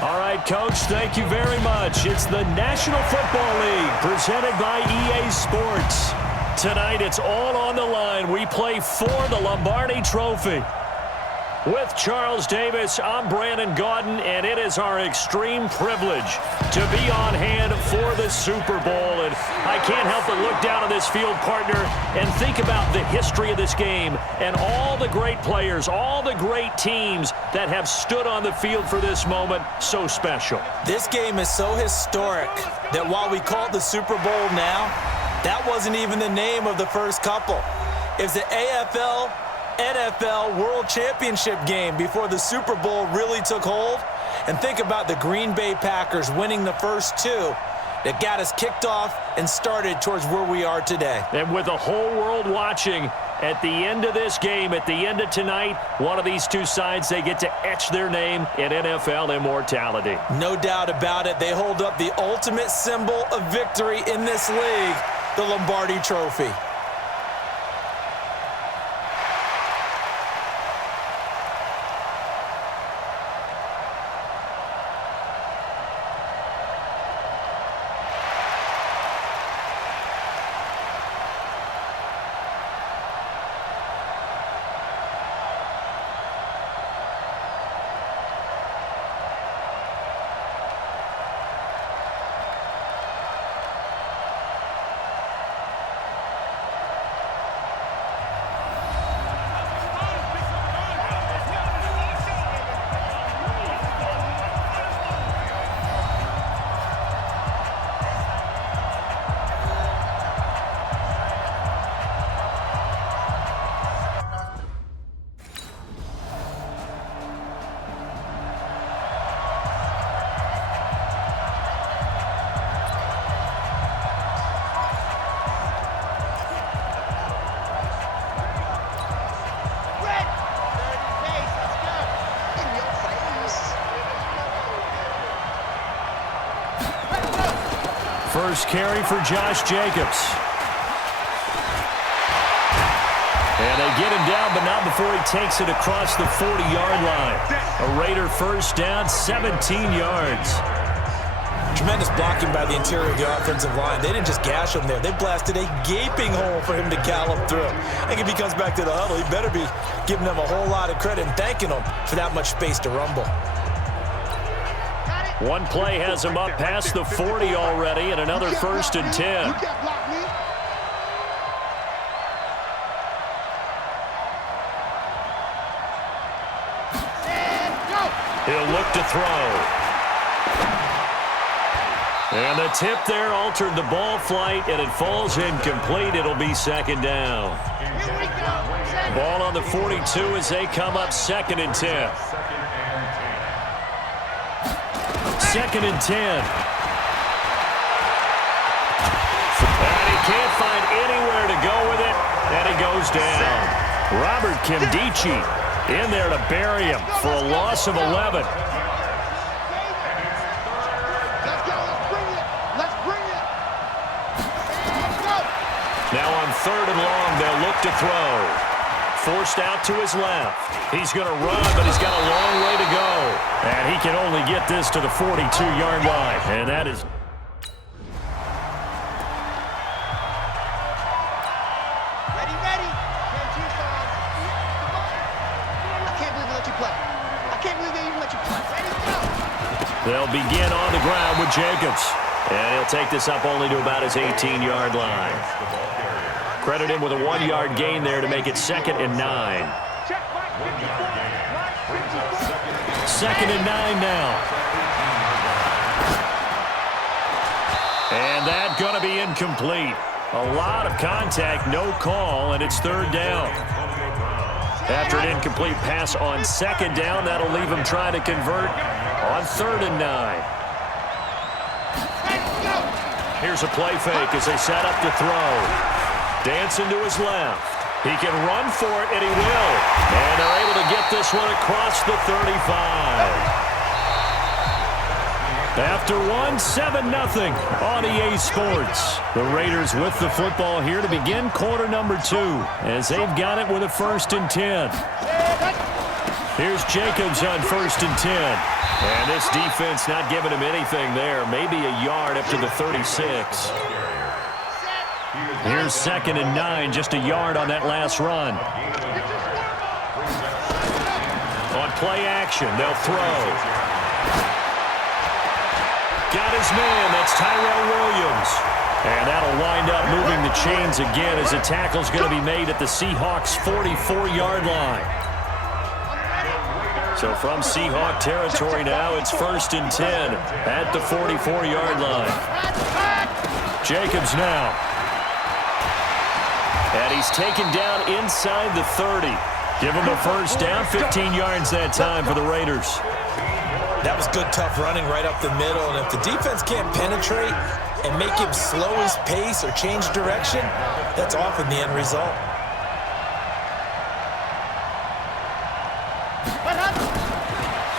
All right, Coach, thank you very much. It's the National Football League presented by EA Sports. Tonight, it's all on the line. We play for the Lombardi Trophy. With Charles Davis, I'm Brandon Gaudin, and it is our extreme privilege to be on hand for the Super Bowl. And I can't help but look down on this field, partner, and think about the history of this game and all the great players, all the great teams that have stood on the field for this moment. So special. This game is so historic that while we call it the Super Bowl now, that wasn't even the name of the first couple. It's the AFL NFL World Championship game before the Super Bowl really took hold. And think about the Green Bay Packers winning the first two that got us kicked off and started towards where we are today. And with the whole world watching, at the end of this game, at the end of tonight, one of these two sides, they get to etch their name in NFL immortality. No doubt about it. They hold up the ultimate symbol of victory in this league, the Lombardi Trophy. First carry for Josh Jacobs. And they get him down, but not before he takes it across the 40-yard line. A Raider first down, 17 yards. Tremendous blocking by the interior of the offensive line. They didn't just gash him there. They blasted a gaping hole for him to gallop through. I think if he comes back to the huddle, he better be giving them a whole lot of credit and thanking them for that much space to rumble. One play has him up past the 40 already, and another first and 10. He'll look to throw. And the tip there altered the ball flight, and it falls incomplete. It'll be second down. Ball on the 42 as they come up second and 10. Second and 10. And he can't find anywhere to go with it, and he goes down. Robert Kimdichie in there to bury him for a loss of 11. Now on third and long, they'll look to throw. Forced out to his left. He's going to run, but he's got a long way to go. And he can only get this to the 42-yard line. And that is... Ready. I can't believe they let you play. I can't believe they even let you play. Ready, go. They'll begin on the ground with Jacobs. And he'll take this up only to about his 18-yard line. Credit him with a 1-yard gain there to make it second and 9. Second and 9 now. And that's going to be incomplete. A lot of contact, no call, and it's third down. After an incomplete pass on second down, that'll leave him trying to convert on third and 9. Here's a play fake as they set up to throw. Dancing to his left. He can run for it, and he will. And they're able to get this one across the 35. After 7-0 on EA Sports. The Raiders with the football here to begin quarter number 2 as they've got it with a first and 10. Here's Jacobs on 1st and 10. And this defense not giving him anything there. Maybe a yard up to the 36. Here's 2nd and 9, just a yard on that last run. On play action, they'll throw. Got his man, that's Tyrell Williams. And that'll wind up moving the chains again as the tackle's going to be made at the Seahawks' 44-yard line. So from Seahawk territory now, it's 1st and 10 at the 44-yard line. Jacobs now. And he's taken down inside the 30. Give him a first down, 15 yards that time for the Raiders. That was good, tough running right up the middle. And if the defense can't penetrate and make him slow his pace or change direction, that's often the end result.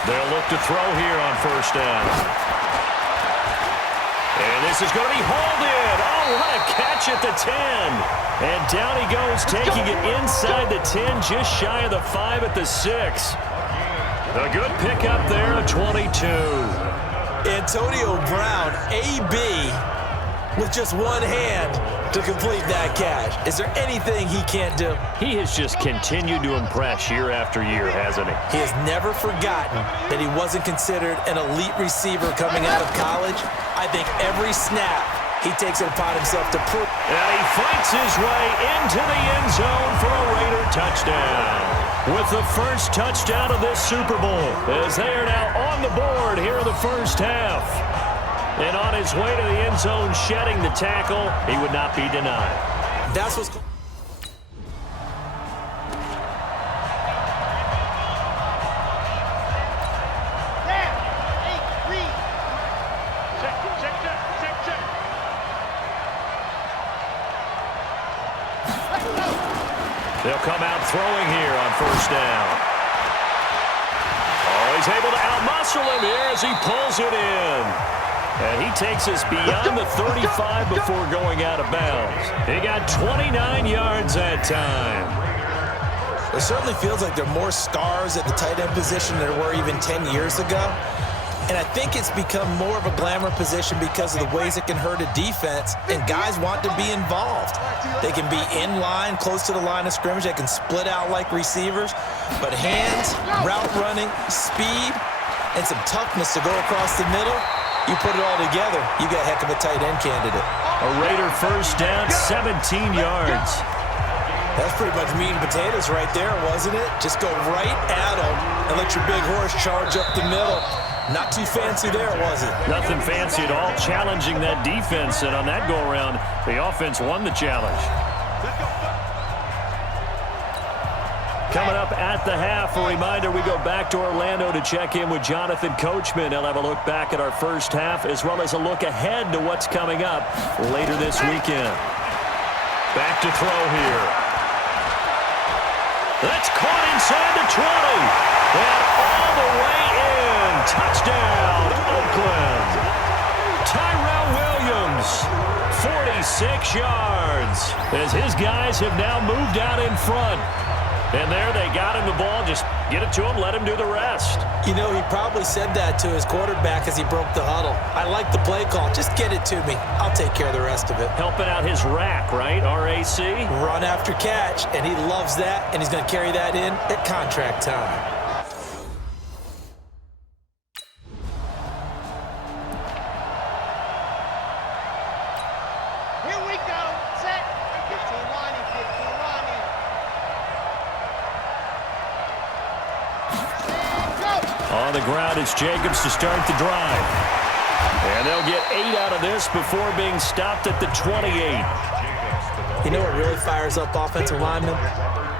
They'll look to throw here on 1st down. And this is going to be hauled in. Oh, what a catch at the 10. And down he goes, taking it inside the 10, just shy of the 5 at the 6. A good pickup there, a 22. Antonio Brown, AB, with just one hand to complete that catch. Is there anything he can't do? He has just continued to impress year after year, hasn't he? He has never forgotten that he wasn't considered an elite receiver coming out of college. I think every snap he takes it upon himself to prove. And he fights his way into the end zone for a Raider touchdown. With the first touchdown of this Super Bowl, as they are now on the board here in the first half. And on his way to the end zone, shedding the tackle, he would not be denied. That's what's... They'll come out throwing here on 1st down. Oh, he's able to outmuscle him here as he pulls it in. And he takes us beyond the 35 before going out of bounds. He got 29 yards that time. It certainly feels like there are more stars at the tight end position than there were even 10 years ago. And I think it's become more of a glamour position because of the ways it can hurt a defense, and guys want to be involved. They can be in line, close to the line of scrimmage. They can split out like receivers. But hands, route running, speed, and some toughness to go across the middle, you put it all together, you got a heck of a tight end candidate. A Raider first down, 17 yards. That's pretty much meat and potatoes right there, wasn't it? Just go right at them and let your big horse charge up the middle. Not too fancy there, was it? Nothing fancy at all, challenging that defense, and on that go-around, the offense won the challenge. Coming up at the half, a reminder, we go back to Orlando to check in with Jonathan Coachman. He'll have a look back at our first half, as well as a look ahead to what's coming up later this weekend. Back to throw here. That's caught inside the 20, and all the way in. Touchdown, Oakland. Tyrell Williams, 46 yards, as his guys have now moved out in front. And there they got him the ball. Just get it to him, let him do the rest. You know, he probably said that to his quarterback as he broke the huddle. I like the play call. Just get it to me. I'll take care of the rest of it. Helping out his rack, right? RAC? Run after catch, and he loves that, and he's going to carry that in at contract time. On the ground, it's Jacobs to start the drive. And they'll get 8 out of this before being stopped at the 28. You know what really fires up offensive linemen?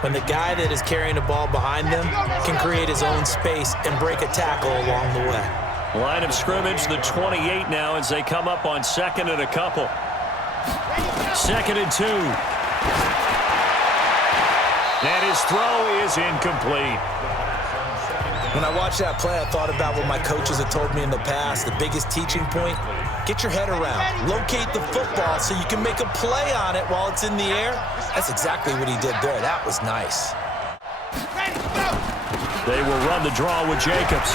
When the guy that is carrying the ball behind them can create his own space and break a tackle along the way. Line of scrimmage, the 28 now as they come up on 2nd and a couple. 2nd and 2. And his throw is incomplete. When I watched that play, I thought about what my coaches have told me in the past. The biggest teaching point, get your head around. Locate the football so you can make a play on it while it's in the air. That's exactly what he did there. That was nice. They will run the draw with Jacobs.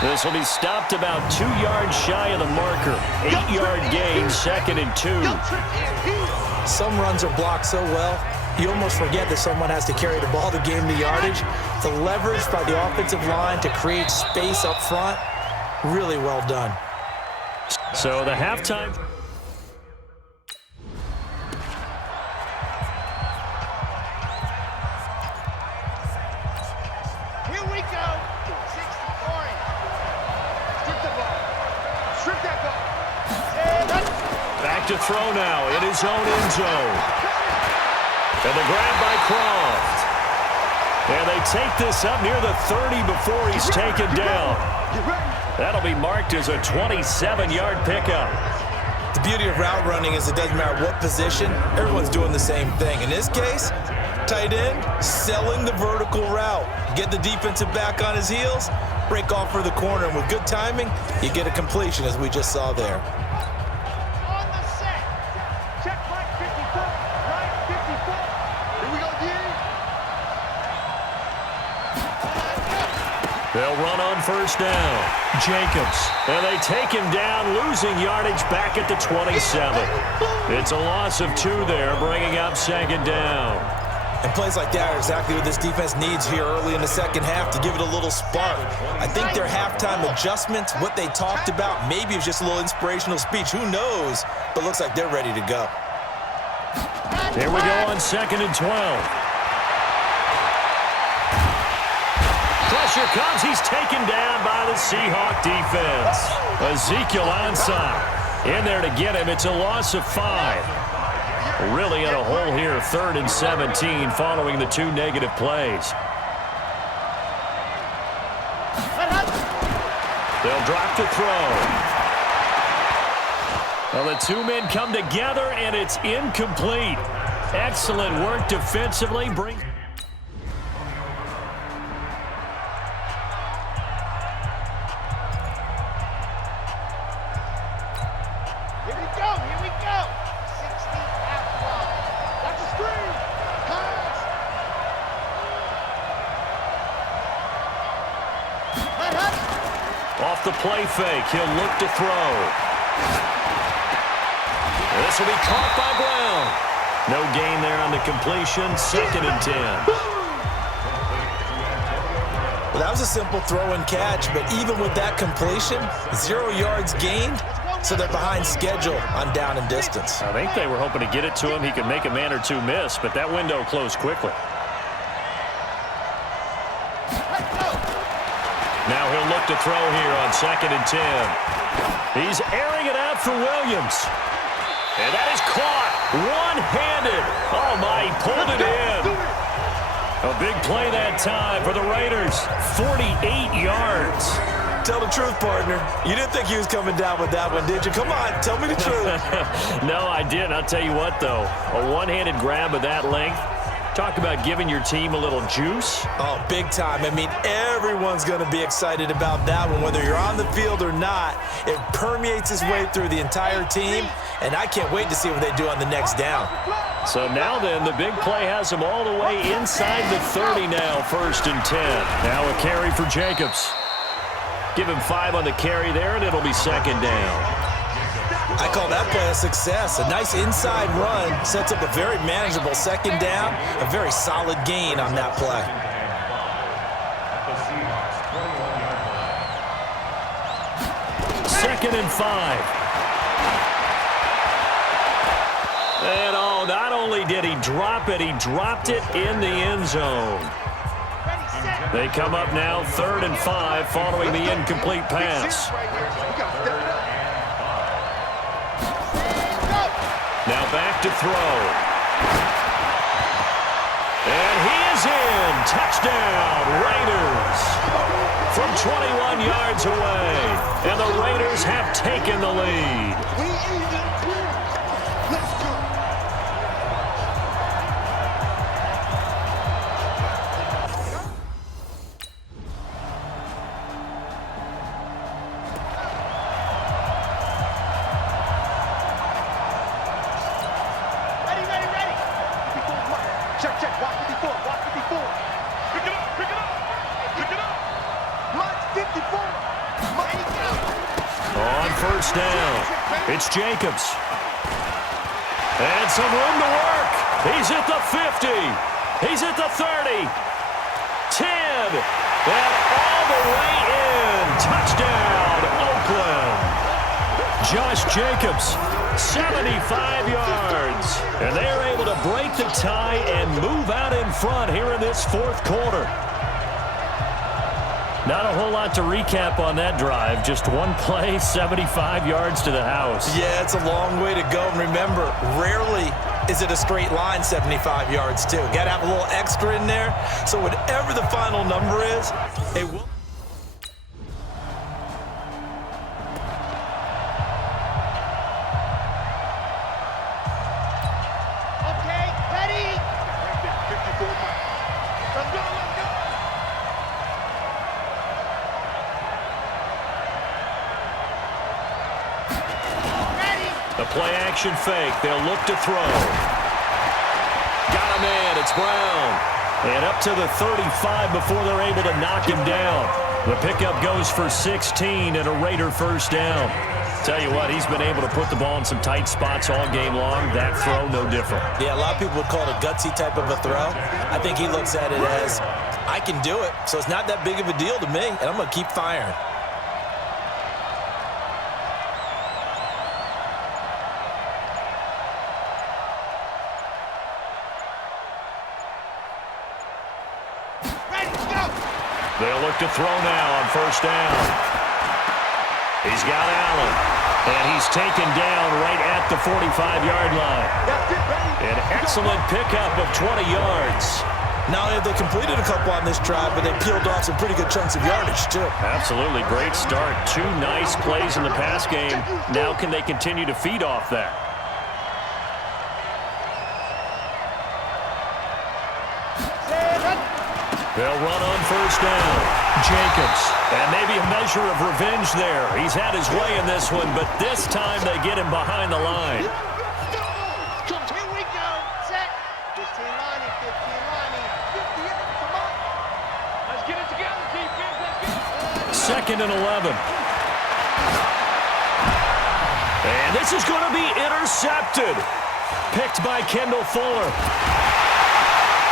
This will be stopped about 2 yards shy of the marker. 8-yard gain, 2nd and 2. Some runs are blocked so well, you almost forget that someone has to carry the ball to gain the yardage. The leverage by the offensive line to create space up front, really well done. So the halftime. Here we go. 60 orange. Strip the ball. Strip that ball. Back to throw now in his own end zone. And the grab by Croft. And they take this up near the 30 before he's taken down. That'll be marked as a 27-yard pickup. The beauty of route running is it doesn't matter what position, everyone's doing the same thing. In this case, tight end, selling the vertical route. Get the defensive back on his heels, break off for the corner, and with good timing, you get a completion as we just saw there. On the set. Check right 54. Right 54. Here we go, D. They'll run on first down. Jacobs. And they take him down, losing yardage back at the 27. It's a loss of 2 there, bringing up 2nd down. And plays like that are exactly what this defense needs here early in the second half to give it a little spark. I think their halftime adjustment, what they talked about, maybe it was just a little inspirational speech. Who knows? But looks like they're ready to go. Here we go on 2nd and 12. Pressure comes. He's taken down by the Seahawk defense. Ezekiel Ansah in there to get him. It's a loss of 5. Really in a hole here, 3rd and 17 following the 2 negative plays. They'll drop to throw. Well, the 2 men come together, and it's incomplete. Excellent work defensively. Off the play fake, he'll look to throw. This will be caught by Brown. No gain there on the completion, 2nd and 10. Well, that was a simple throw and catch, but even with that completion, 0 yards gained, so they're behind schedule on down and distance. I think they were hoping to get it to him. He could make a man or 2 miss, but that window closed quickly. Now he'll look to throw here on 2nd and 10. He's airing it out for Williams. And that is caught one-handed. Oh, my, he pulled it in. A big play that time for the Raiders. 48 yards. Tell the truth, partner. You didn't think he was coming down with that one, did you? Come on, tell me the truth. No, I didn't. I'll tell you what, though. A one-handed grab of that length. Talk about giving your team a little juice. Oh, big time. I mean, everyone's going to be excited about that one, whether you're on the field or not. It permeates its way through the entire team, and I can't wait to see what they do on the next down. So now then, the big play has them all the way inside the 30 now, 1st and 10. Now a carry for Jacobs. Give him 5 on the carry there, and it'll be 2nd down. I call that play a success. A nice inside run sets up a very manageable 2nd down, a very solid gain on that play. Second and 5. And oh, not only did he drop it, he dropped it in the end zone. They come up now 3rd and 5 following the incomplete pass. Now back to throw. And he is in. Touchdown, Raiders. From 21 yards away. And the Raiders have taken the lead. Check, check. Watch 54. Watch 54. Pick it up. Pick it up. On first down, it's Jacobs. And some room to work. He's at the 50. He's at the 30. 10. And all the way in. Touchdown, Oakland. Josh Jacobs, 75 yards. And they're able to break the tie and move out in front here in this fourth quarter. Not a whole lot to recap on that drive. Just one play, 75 yards to the house. Yeah, it's a long way to go. And remember, rarely is it a straight line 75 yards, too. Got to have a little extra in there. So whatever the final number is, it will. Okay, ready? 54. Let's go, let's go. The play-action fake. They'll look to throw. Got a man. It's Brown. And up to the 35 before they're able to knock him down. The pickup goes for 16 and a Raider first down. Tell you what, he's been able to put the ball in some tight spots all game long. That throw, no different. Yeah, a lot of people would call it a gutsy type of a throw. I think he looks at it as, I can do it, so it's not that big of a deal to me, and I'm going to keep firing. They'll look to throw now on first down. He's got Allen, and he's taken down right at the 45-yard line. An excellent pickup of 20 yards. Not only have they completed a couple on this drive, but they peeled off some pretty good chunks of yardage, too. Absolutely. Great start. Two nice plays in the pass game. Now can they continue to feed off that? They'll run on first down. Jacobs. And maybe a measure of revenge there. He's had his way in this one, but this time they get him behind the line. Here we go. Set. 15 lining, 15 lining. 50, come on. Let's get it together, defense. Let's get it. Second and 11. And this is going to be intercepted. Picked by Kendall Fuller.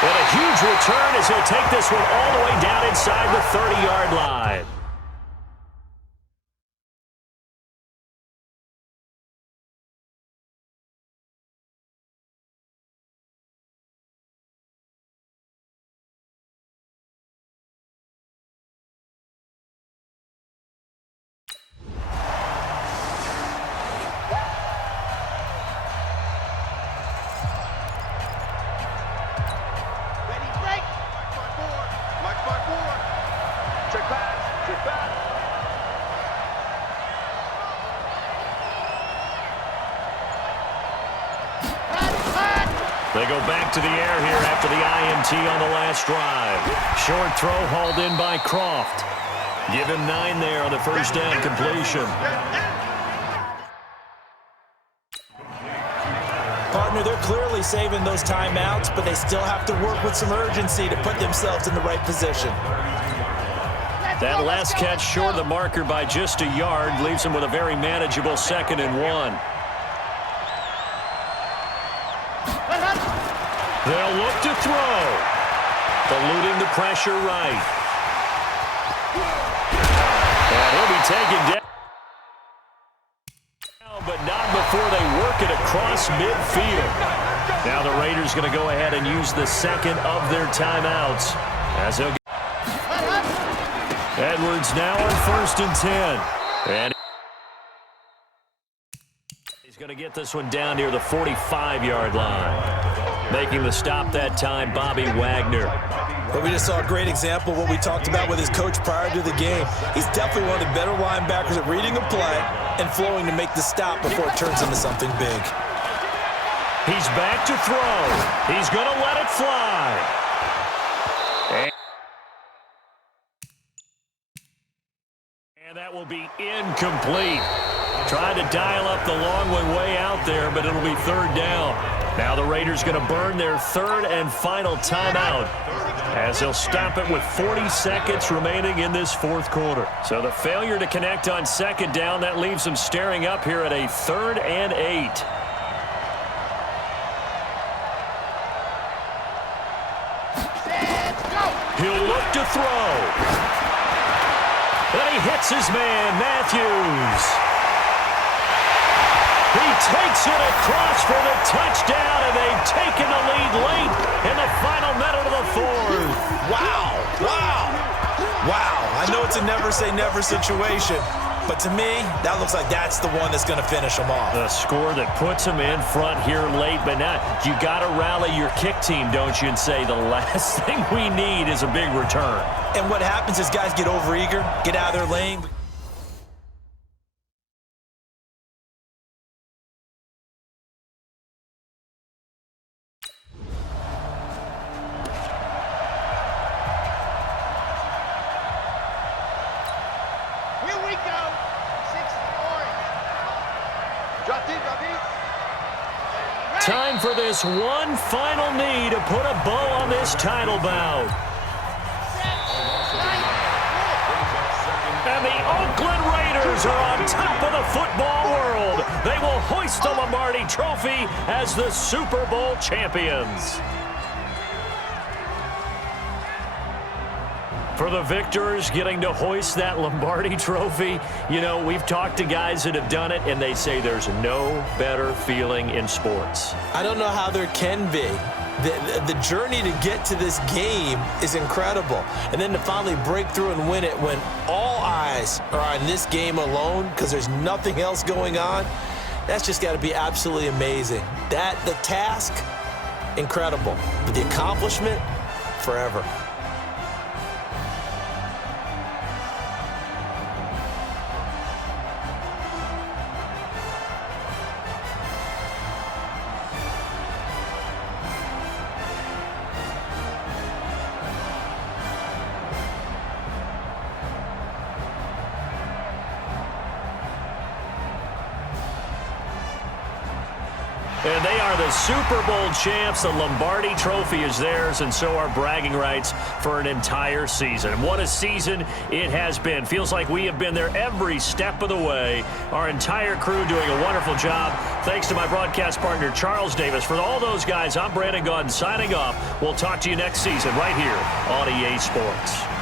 And a huge return as he'll take this one all the way down inside the 30-yard line. They go back to the air here after the INT on the last drive. Short throw hauled in by Croft. Give him 9 there on the first down completion. Partner, they're clearly saving those timeouts, but they still have to work with some urgency to put themselves in the right position. That last catch short of the marker by just a yard leaves them with a very manageable 2nd and 1. They'll look to throw. Eluding the pressure right. And he'll be taken down. But not before they work it across midfield. Now the Raiders going to go ahead and use the second of their timeouts. As they'll Edwards now on 1st and 10. And he's going to get this one down near the 45-yard line. Making the stop that time, Bobby Wagner. But we just saw a great example of what we talked about with his coach prior to the game. He's definitely one of the better linebackers at reading a play and flowing to make the stop before it turns into something big. He's back to throw. He's going to let it fly. And that will be incomplete. Tried to dial up the long one way out there, but it'll be 3rd down. Now the Raiders going to burn their third and final timeout as they'll stop it with 40 seconds remaining in this fourth quarter. So the failure to connect on second down, that leaves them staring up here at a 3rd and 8. He'll look to throw. And he hits his man, Matthews. He takes it across for the touchdown, and they've taken the lead late in the final minute of the fourth. Wow. I know it's a never-say-never situation, but to me, that looks like that's the one that's going to finish them off. The score that puts them in front here late, but now you got to rally your kick team, don't you, and say the last thing we need is a big return. And what happens is guys get overeager, get out of their lane. Time for this one final knee to put a bow on this title bout. And the Oakland Raiders are on top of the football world. They will hoist the Lombardi Trophy as the Super Bowl champions. For the victors getting to hoist that Lombardi Trophy, you know, we've talked to guys that have done it, and they say there's no better feeling in sports. I don't know how there can be. The journey to get to this game is incredible. And then to finally break through and win it when all eyes are on this game alone because there's nothing else going on, that's just got to be absolutely amazing. The task, incredible. But the accomplishment, forever. And they are the Super Bowl champs. The Lombardi Trophy is theirs, and so are bragging rights for an entire season. What a season it has been. Feels like we have been there every step of the way. Our entire crew doing a wonderful job. Thanks to my broadcast partner, Charles Davis. For all those guys, I'm Brandon Gaudin signing off. We'll talk to you next season right here on EA Sports.